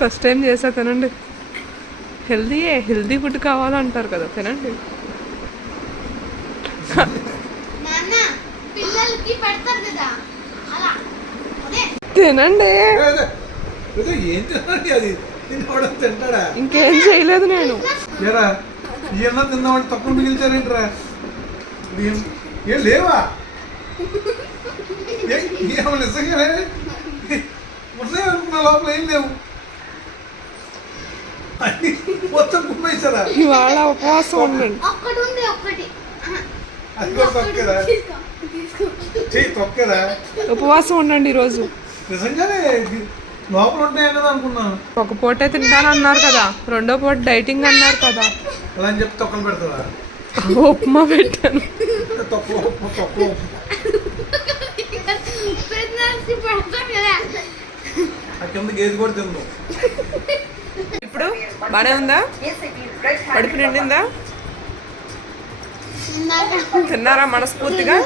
First time చేసా తినండి. Healthy food కావాలంటారు కదా, తినండి. తినండి. ఇంకేం చేయలేదు నేను. తిందామంటే తక్కువ మిగిల్చారేంట్రా? ఏం లేవా? నిజంగానే ఉన్నాయా అనుకున్నా, లోపల ఏం లేవు. మొత్తం కుమ్మేశారా? ఇవాళ ఉపవాసం ఉండండి. అది కూడా తొక్కేదా? తొక్కేదా? ఉపవాసం ఉండండి ఈరోజు. నిజంగానే లోపల ఉంటాయని అనుకున్నాను. ఒక పూటే తింటానన్నారు కదా, రెండో పూట డైటింగ్ అన్నారు కదా. అలా అని చెప్పి తొక్కలు పెడతావా? ఉప్మా పెట్టాను. గేది కూడా తిందాం. ఇప్పుడు బానే ఉందా? కడుపు నిండిందా? తిన్నారా మనస్ఫూర్తిగా?